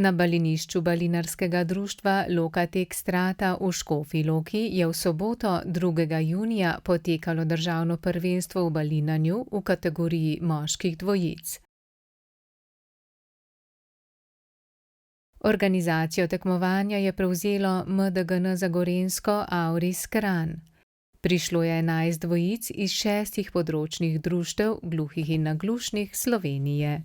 Na balinišču balinarskega društva Lokatek Strata v Škofji Loki je v soboto 2. junija potekalo državno prvenstvo v balinanju v kategoriji moških dvojic. Organizacijo tekmovanja je prevzelo MDGN za Gorenjsko Auris Kranj. Prišlo je 11 dvojic iz 6 področnih društev gluhih in naglušnih Slovenije.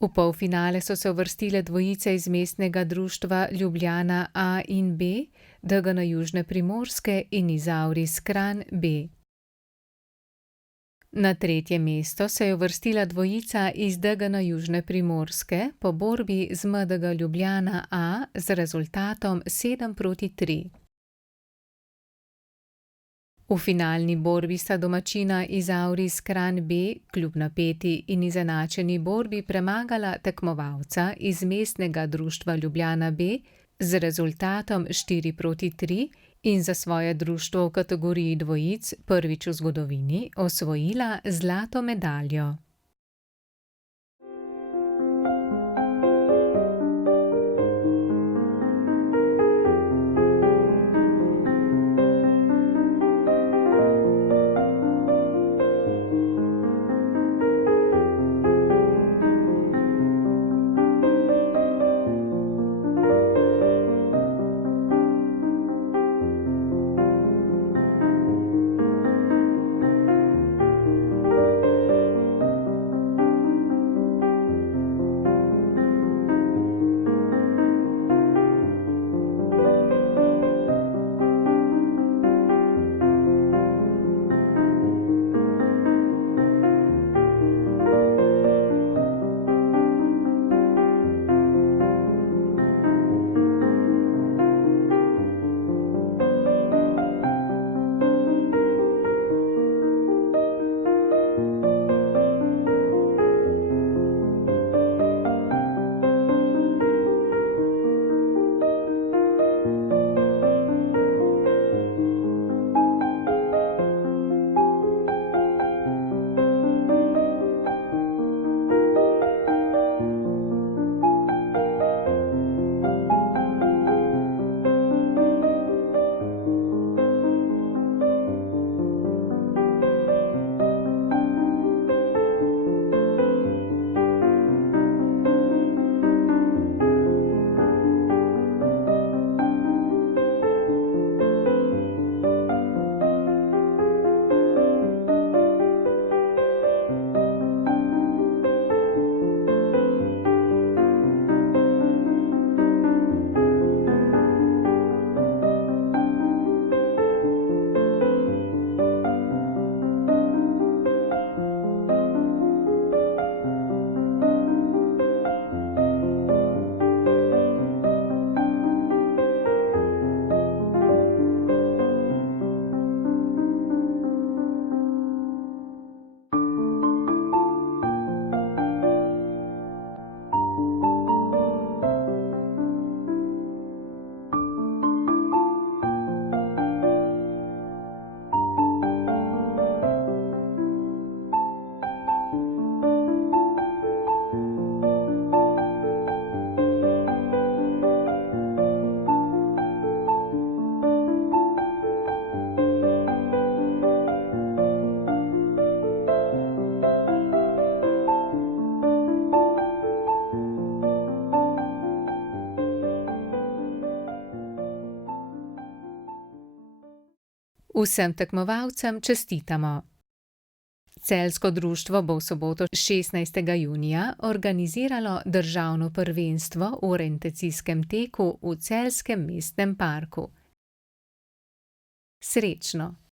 V polfinale so se uvrstile dvojice iz Mestnega društva Ljubljana A in B, DGN Južne Primorske in iz Auris Kranj B. Na 3. mesto se je uvrstila dvojica iz DGN Južne Primorske po borbi z MDG Ljubljana A z rezultatom 7:3. V finalni borbi sta domačina iz Auris Kranj B kljub napeti in izenačeni borbi premagala tekmovalca iz Mestnega društva Ljubljana B z rezultatom 4:3 in za svoje društvo v kategoriji dvojic prvič v zgodovini osvojila zlato medaljo. Vsem tekmovalcem čestitamo. Celjsko društvo bo v soboto 16. junija organiziralo državno prvenstvo v orientacijskem teku v celjskem mestnem parku. Srečno!